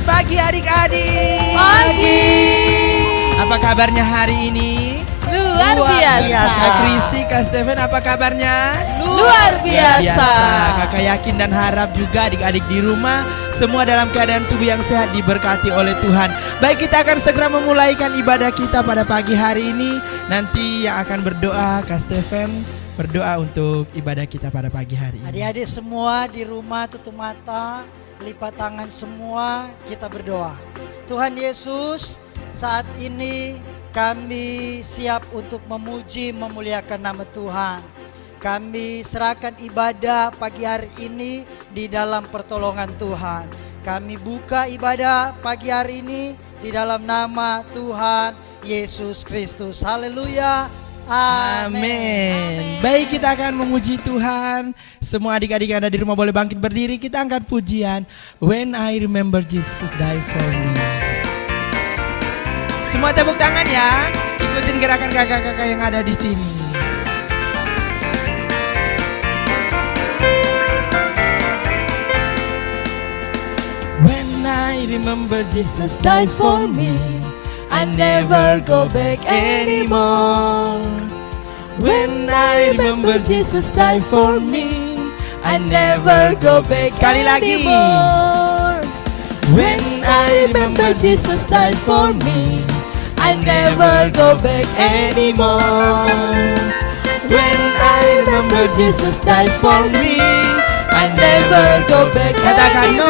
Selamat pagi adik-adik. Pagi. Apa kabarnya hari ini? Luar biasa. Kak Kristi, Kak Steven, apa kabarnya? Luar biasa. Kakak yakin dan harap juga adik-adik di rumah semua dalam keadaan tubuh yang sehat, diberkati oleh Tuhan. Baik, kita akan segera memulaikan ibadah kita pada pagi hari ini. Nanti yang akan berdoa Kak Steven berdoa untuk ibadah kita pada pagi hari ini. Adik-adik semua di rumah tutup mata, lipat tangan semua, kita berdoa. Tuhan Yesus, saat ini kami siap untuk memuji, memuliakan nama Tuhan. Kami serahkan ibadah pagi hari ini di dalam pertolongan Tuhan. Kami buka ibadah pagi hari ini di dalam nama Tuhan Yesus Kristus. Haleluya. Amin. Baik, kita akan memuji Tuhan. Semua adik-adik yang ada di rumah boleh bangkit berdiri. Kita angkat pujian When I Remember Jesus Died For Me. Semua tepuk tangan ya. Ikutin gerakan kakak-kakak yang ada di sini. When I remember Jesus died for me, I never go back anymore. When I remember Jesus died for me, I never go back sekali lagi. When I remember Jesus died for me, I never go back anymore. When I remember Jesus died for me, I never go back anymore. Katakan no,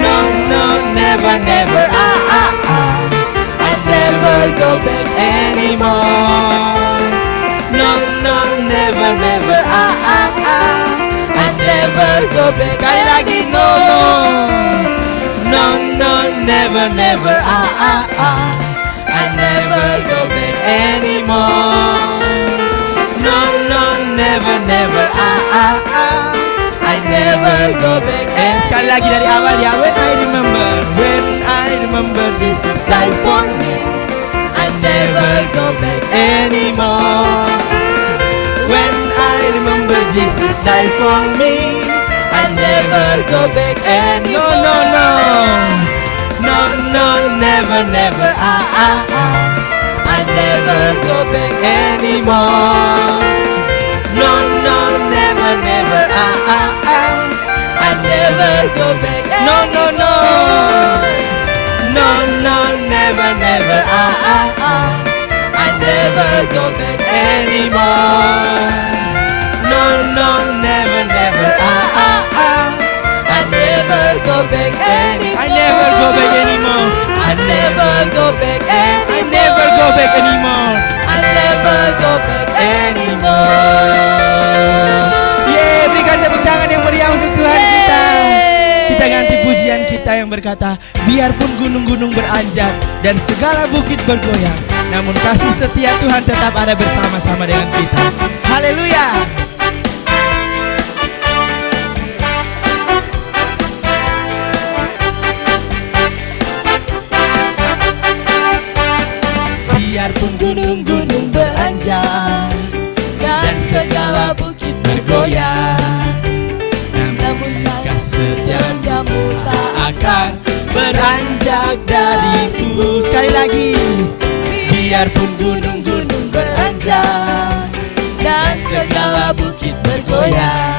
no, no, never, never, I never go back anymore. No, no, never, never, I never go back. Sekali lagi no, no, no, never, never, I never go back anymore. No, no, never, never, I never go back. And sekali lagi dari awal ya. When I remember Jesus died for me, I never go back anymore. When I remember Jesus died for me, I never go back anymore. No, no, no, no, no, never, never, I never go back anymore. No, no, never, never, I never go back anymore. No, no, no, no, no, never, never, I never go back anymore. No, no, never, never, I never go back anymore. I never go back anymore. I never go back anymore. I never go back anymore. I never go back anymore. Yeay, berikan tepuk tangan yang meriah untuk Tuhan kita. Kita ganti pujian kita yang berkata, biarpun gunung-gunung beranjak dan segala bukit bergoyang, namun kasih setia Tuhan tetap ada bersama-sama dengan kita. Haleluya. Biarpun gunung-gunung beranjak dan segala bukit bergoyang, namun kasih setiamu tak akan beranjak dariku. Sekali lagi. Biarpun gunung-gunung beranjak dan segala bukit bergoyang,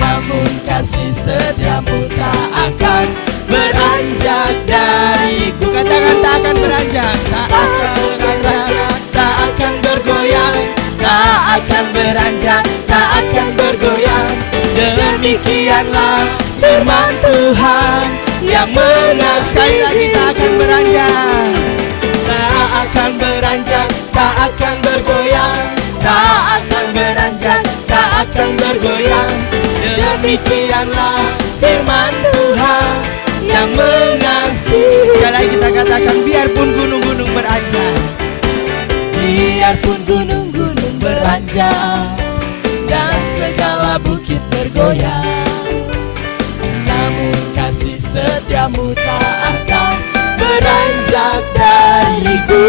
namun kasih setiamu tak akan beranjak dariku. Katakan tak akan beranjak, tak akan beranjak, tak akan bergoyang, tak akan beranjak, tak akan bergoyang. Demikianlah firman Tuhan yang mengasihi. Lagi tak akan beranjak, tak akan beranjak, tak akan bergoyang, tak akan beranjak, tak akan bergoyang. Demikianlah firman Tuhan yang mengasihi. Sekali lagi kita katakan, biarpun gunung-gunung beranjak, biarpun gunung-gunung beranjak dan segala bukit bergoyang, namun kasih setiamu tak akan beranjak dariku.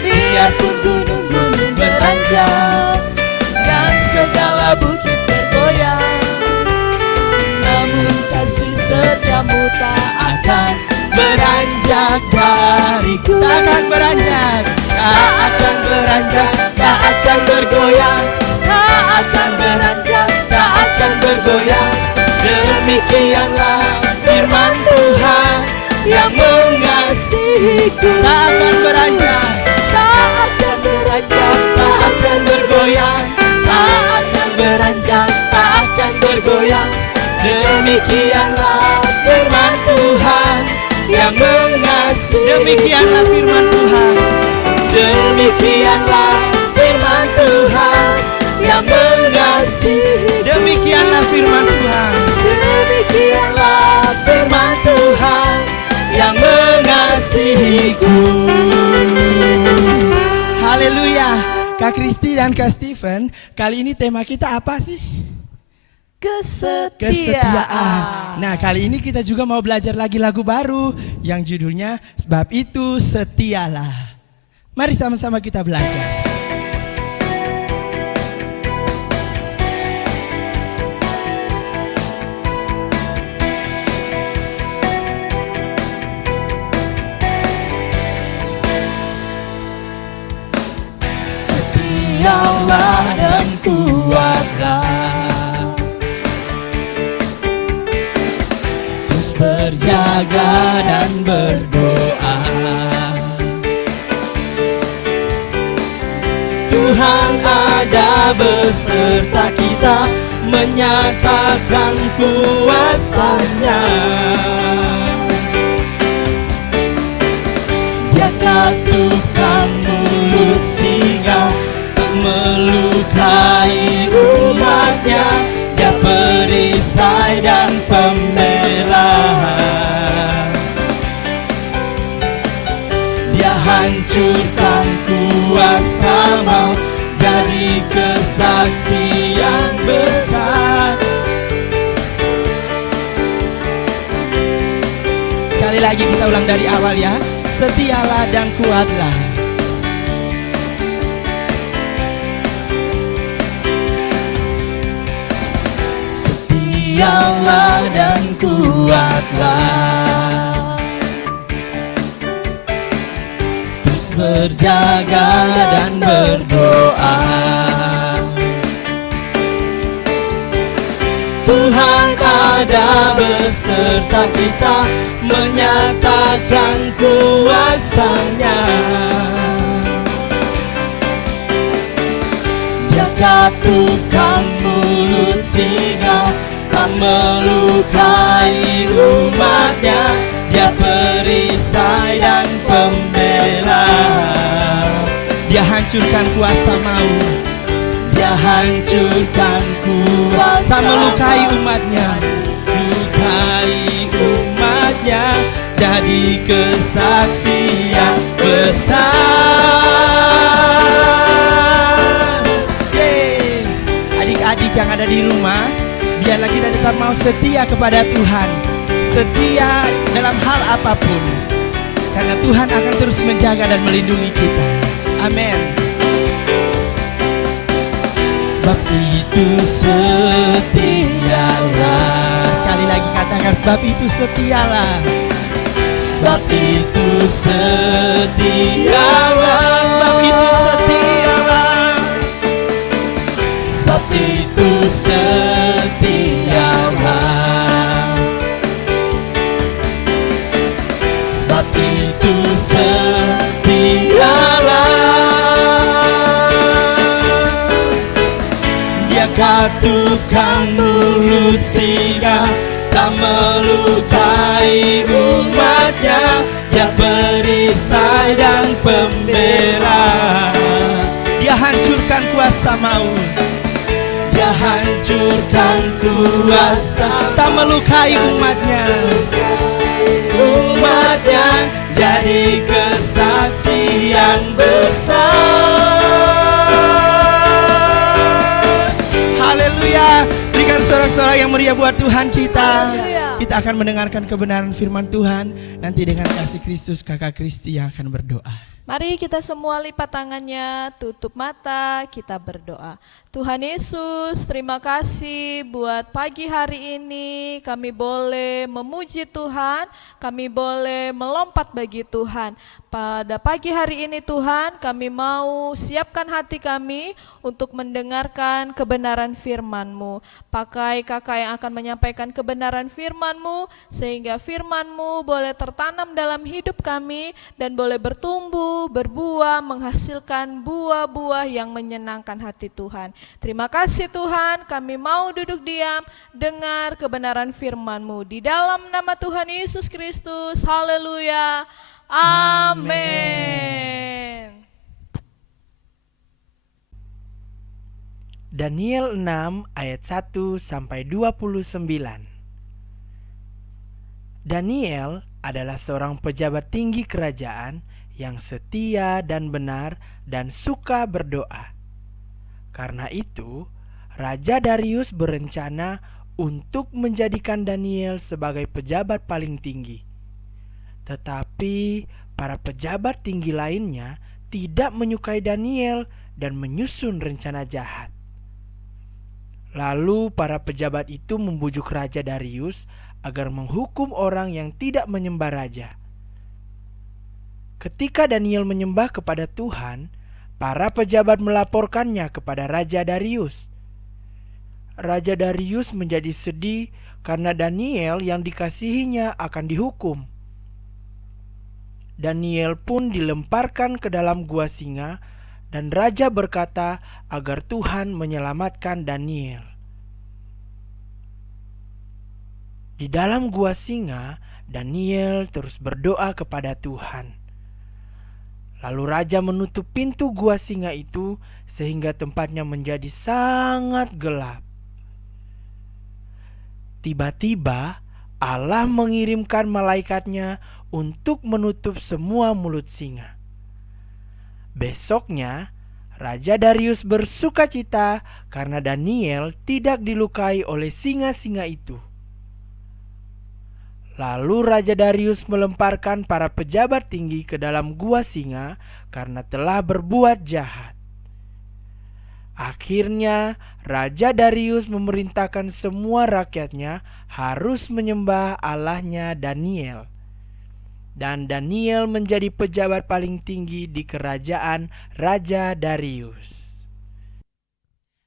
Biarpun gunung-gunung beranjak dan segala bukit bergoyang, namun kasih dariku. Tak akan beranjak, tak akan beranjak, tak akan bergoyang, tak akan beranjak, tak akan bergoyang. Demikianlah firman Tuhan yang mengasihiku. Tak akan beranjak, tak akan beranjak, tak akan bergoyang, tak akan beranjak, tak akan bergoyang. Demikianlah firman Tuhan yang mengasihi. Demikianlah firman Tuhan. Demikianlah firman Tuhan yang mengasihi. Demikianlah firman Tuhan. Demikianlah firman Tuhan yang mengasihiku. Haleluya. Kak Kristi dan Kak Steven, kali ini tema kita apa sih? Kesetiaan. Nah, kali ini kita juga mau belajar lagi lagu baru yang judulnya Sebab Itu Setialah. Mari sama-sama kita belajar. Setialah dan kuatlah, terus berjaga dan berdoa. Tuhan ada beserta kita, menyatakan kuasa-Nya. Dia katupkan mulut singa untuk melukai umat-Nya. Dia perisai dan pembela. Dia hancurkan kuasa maut, jadi kesaksian besar. Sekali lagi kita ulang dari awal ya. Setialah dan kuatlah. Setialah dan kuatlah, terus berjaga dan berdoa. Tuhan ada beserta kita, menyatakan kuasa-Nya. Dia katupkan mulut singa, tak melukai umat-Nya. Dia perisai dan pembela. Dia hancurkan kuasa maut, Dia hancurkan kuasa, tak melukai umat-Nya. lukai umat-Nya, jadi kesaksian besar. Yeay. Adik-adik yang ada di rumah, biarlah kita tetap mau setia kepada Tuhan. Setia dalam hal apapun, karena Tuhan akan terus menjaga dan melindungi kita. Amin. Sebab itu setialah. Sekali lagi katakan, sebab itu setialah. Sebab itu setialah. Sebab itu setialah. Sebab itu setialah. Sebab itu setialah. Dia katupkan mulut singa, tak melukai umat-Nya. Dia perisai dan pembela. Dia hancurkan kuasa maut, Dia hancurkan kuasa, tak melukai umat-Nya. umat-Nya, jadi kesaksian besar. Haleluya. Berikan sorak-sorak yang meriah buat Tuhan kita. Kita akan mendengarkan kebenaran firman Tuhan. Nanti dengan kasih Kristus, Kakak Kristi yang akan berdoa. Mari kita semua lipat tangannya, tutup mata, kita berdoa. Tuhan Yesus, terima kasih buat pagi hari ini kami boleh memuji Tuhan, kami boleh melompat bagi Tuhan. Pada pagi hari ini Tuhan, kami mau siapkan hati kami untuk mendengarkan kebenaran firman-Mu. Pakai kakak yang akan menyampaikan kebenaran firman-Mu, sehingga firman-Mu boleh tertanam dalam hidup kami dan boleh bertumbuh, berbuah, menghasilkan buah-buah yang menyenangkan hati Tuhan. Terima kasih Tuhan, kami mau duduk diam, dengar kebenaran firman-Mu. Di dalam nama Tuhan Yesus Kristus, haleluya, amin. Daniel 6 ayat 1 sampai 29. Daniel adalah seorang pejabat tinggi kerajaan yang setia dan benar dan suka berdoa. Karena itu, Raja Darius berencana untuk menjadikan Daniel sebagai pejabat paling tinggi. Tetapi para pejabat tinggi lainnya tidak menyukai Daniel dan menyusun rencana jahat. Lalu para pejabat itu membujuk Raja Darius agar menghukum orang yang tidak menyembah raja. Ketika Daniel menyembah kepada Tuhan, para pejabat melaporkannya kepada Raja Darius. Raja Darius menjadi sedih karena Daniel yang dikasihinya akan dihukum. Daniel pun dilemparkan ke dalam gua singa, dan raja berkata agar Tuhan menyelamatkan Daniel. Di dalam gua singa, Daniel terus berdoa kepada Tuhan. Lalu raja menutup pintu gua singa itu sehingga tempatnya menjadi sangat gelap. Tiba-tiba Allah mengirimkan malaikatnya untuk menutup semua mulut singa. Besoknya, Raja Darius bersukacita karena Daniel tidak dilukai oleh singa-singa itu. Lalu Raja Darius melemparkan para pejabat tinggi ke dalam gua singa karena telah berbuat jahat. Akhirnya Raja Darius memerintahkan semua rakyatnya harus menyembah Allahnya Daniel. Dan Daniel menjadi pejabat paling tinggi di kerajaan Raja Darius.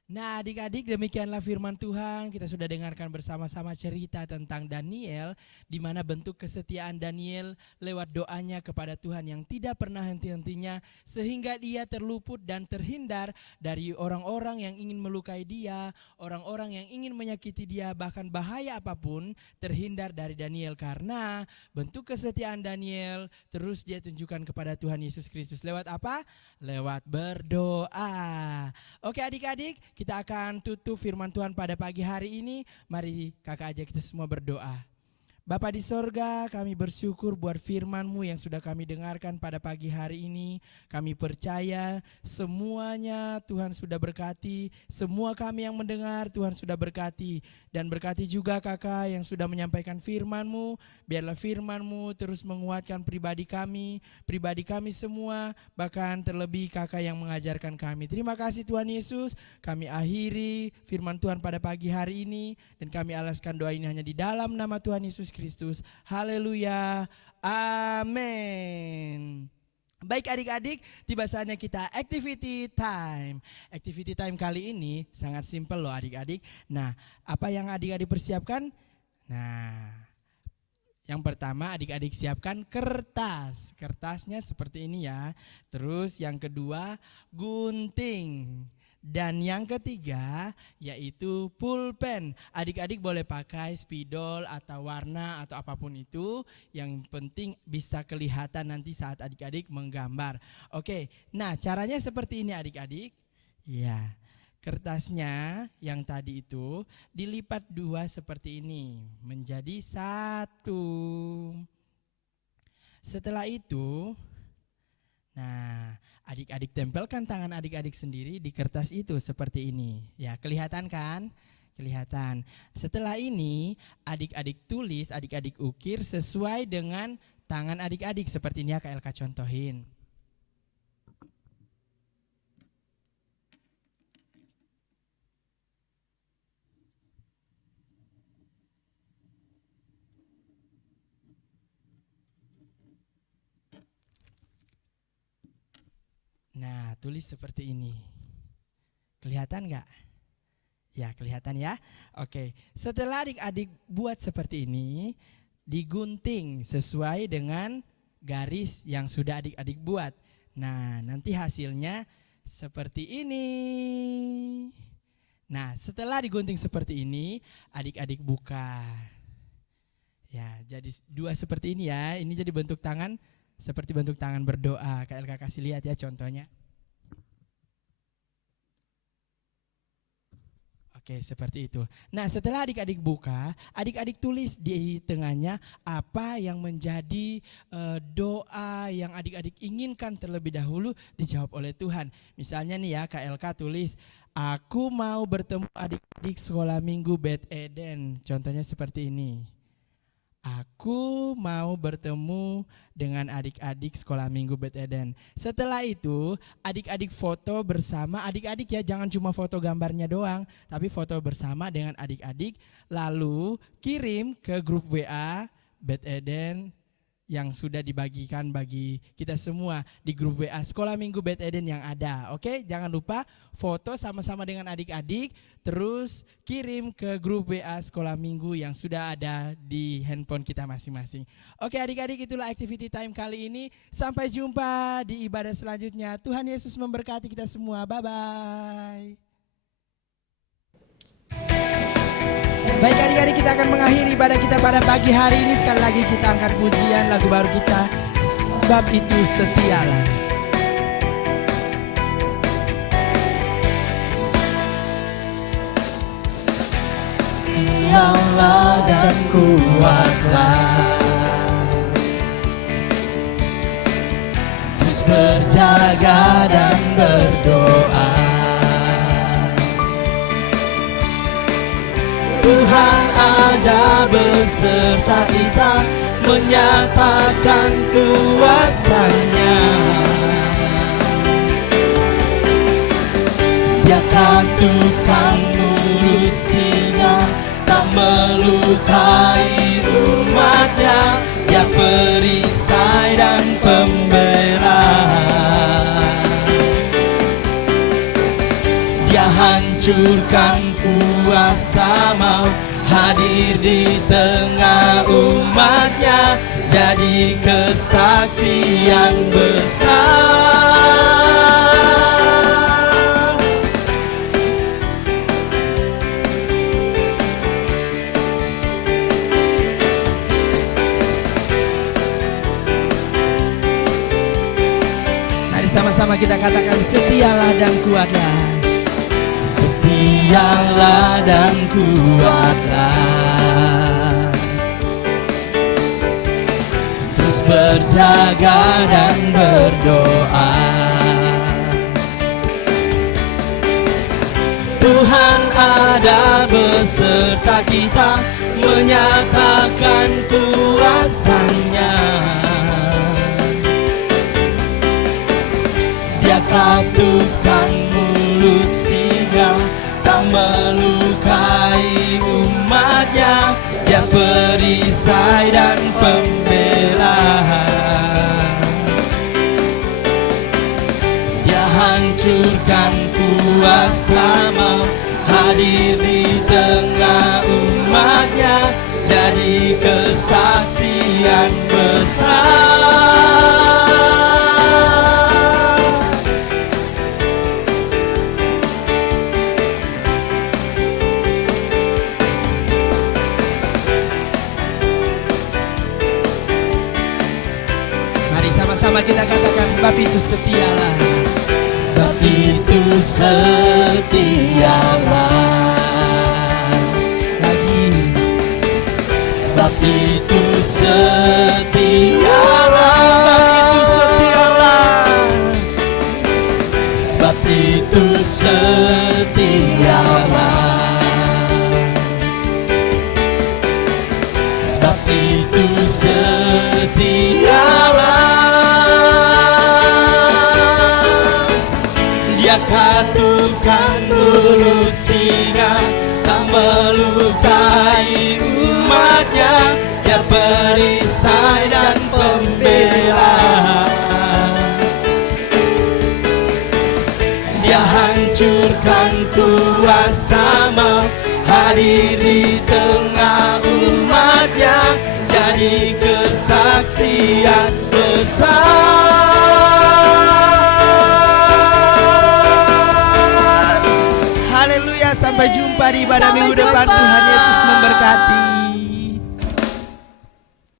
Nah adik-adik, demikianlah firman Tuhan. Kita sudah dengarkan bersama-sama cerita tentang Daniel, di mana bentuk kesetiaan Daniel lewat doanya kepada Tuhan yang tidak pernah henti-hentinya, sehingga dia terluput dan terhindar dari orang-orang yang ingin melukai dia, orang-orang yang ingin menyakiti dia, bahkan bahaya apapun terhindar dari Daniel. Karena bentuk kesetiaan Daniel terus dia tunjukkan kepada Tuhan Yesus Kristus. Lewat apa? Lewat berdoa. Oke adik-adik, kita akan tutup firman Tuhan pada pagi hari ini. Mari kakak ajak kita semua berdoa. Bapa di sorga, kami bersyukur buat firman-Mu yang sudah kami dengarkan pada pagi hari ini. Kami percaya semuanya Tuhan sudah berkati, semua kami yang mendengar Tuhan sudah berkati. Dan berkati juga kakak yang sudah menyampaikan firman-Mu. Biarlah firman-Mu terus menguatkan pribadi kami semua, bahkan terlebih kakak yang mengajarkan kami. Terima kasih Tuhan Yesus. Kami akhiri firman Tuhan pada pagi hari ini, dan kami alaskan doa ini hanya di dalam nama Tuhan Yesus Kristus. Haleluya. Amin. Baik adik-adik, tiba saatnya kita activity time. Activity time kali ini sangat simpel loh adik-adik. Nah, apa yang adik-adik persiapkan? Nah, yang pertama adik-adik siapkan kertas. Kertasnya seperti ini ya. Terus yang kedua gunting. Dan yang ketiga yaitu pulpen. Adik-adik boleh pakai spidol atau warna atau apapun itu. Yang penting bisa kelihatan nanti saat adik-adik menggambar. Oke, nah caranya seperti ini adik-adik. Ya, kertasnya yang tadi itu dilipat dua seperti ini menjadi satu. Setelah itu, nah adik-adik tempelkan tangan adik-adik sendiri di kertas itu seperti ini. Ya, kelihatan kan? Kelihatan. Setelah ini adik-adik tulis, adik-adik ukir sesuai dengan tangan adik-adik. Seperti ini ya Kak Elka contohin. tulis seperti ini. Kelihatan nggak? Ya, kelihatan ya. Oke, setelah adik-adik buat seperti ini, digunting sesuai dengan garis yang sudah adik-adik buat. Nah, nanti hasilnya seperti ini. Nah, setelah digunting seperti ini, adik-adik buka. Ya, jadi dua seperti ini ya. Ini jadi bentuk tangan, seperti bentuk tangan berdoa. Kak Elka kasih lihat ya contohnya. Oke, seperti itu. Nah, setelah adik-adik buka, adik-adik tulis di tengahnya apa yang menjadi doa yang adik-adik inginkan terlebih dahulu dijawab oleh Tuhan. Misalnya nih ya, Kak Elka tulis, aku mau bertemu adik-adik sekolah minggu Beth Eden. Contohnya seperti ini. Aku mau bertemu dengan adik-adik sekolah minggu Beth Eden. Setelah itu adik-adik foto bersama, adik-adik ya, jangan cuma foto gambarnya doang, tapi foto bersama dengan adik-adik, lalu kirim ke grup WA Beth Eden yang sudah dibagikan bagi kita semua di grup WA Sekolah Minggu Beth Eden yang ada. Oke, jangan lupa foto sama-sama dengan adik-adik, terus kirim ke grup WA Sekolah Minggu yang sudah ada di handphone kita masing-masing. Oke adik-adik, itulah activity time kali ini. Sampai jumpa di ibadah selanjutnya. Tuhan Yesus memberkati kita semua. Bye-bye. Baik adik-adik, kita akan mengakhiri ibadah kita pada pagi hari ini. Sekali lagi kita angkat pujian lagu baru kita, Sebab Itu Setialah. Diamlah dan kuatlah, terus berjaga dan berdoa. Tuhan ada beserta kita, menyatakan kuasa-Nya. Dia kan tukang mulut singa, tak melukai umat-Nya. Dia perisai dan pembela. Dia hancurkan kuasa maut, hadir di tengah umat-Nya, jadi kesaksian besar. Mari sama-sama kita katakan, setialah dan kuatlah. Setialah dan kuatlah, terus berjaga dan berdoa. Tuhan ada beserta kita, menyatakan kuasa-Nya. Dia tukang mulut singa, tak melukai umat-Nya. Dia perisai dan pembela. Dia hancurkan kuasa maut, hadir di tengah umat-Nya, jadi kesaksian besar. Sama kita katakan, sebab itu setialah. Sebab itu setialah. Lagi. Sebab itu setialah. Sebab itu setialah. Sebab itu setialah. Dia tukang mulut singa, tak melukai umat-Nya. Dia perisai dan pembela. bersama, hadir di tengah umatnya, jadi kesaksian besar. Haleluya, sampai jumpa di ibadah Sampai minggu depan. jumpa. Tuhan Yesus memberkati.